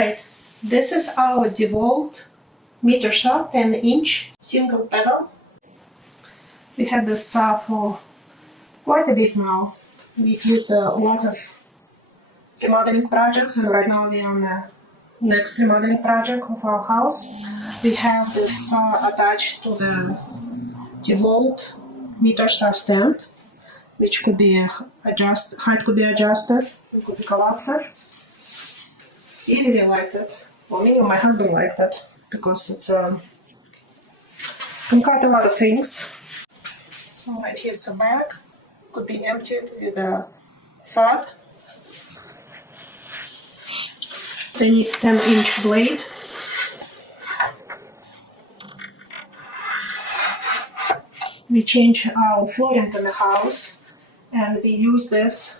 Right, this is our DEWALT meter saw, 10-inch single bevel. We had this saw for quite a bit now. We did lots of remodeling projects, and right now we are on the next remodeling project of our house. We have this saw attached to the DEWALT meter saw stand, which could be height could be adjusted, it could be collapsed. He really liked it. Well, me and my husband liked it because it's can cut a lot of things. So right here's a bag, could be emptied with a sod. They need 10-inch blade. We change our flooring in the house, and we use this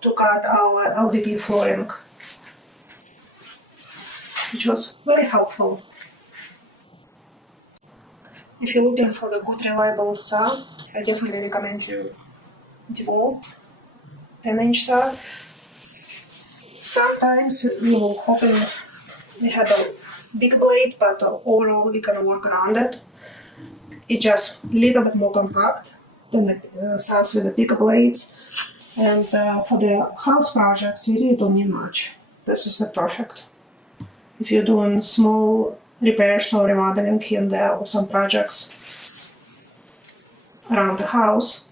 to cut our LVP flooring, which was very helpful. If you're looking for the good reliable saw, I definitely recommend you DEWALT 10-inch saw. Sometimes we were hoping we had a big blade, but overall we can work around it. It's just a little bit more compact than the saws with the bigger blades. And for the house projects, we really don't need much. This is the perfect. If you're doing small repairs or remodeling here and there or some projects around the house,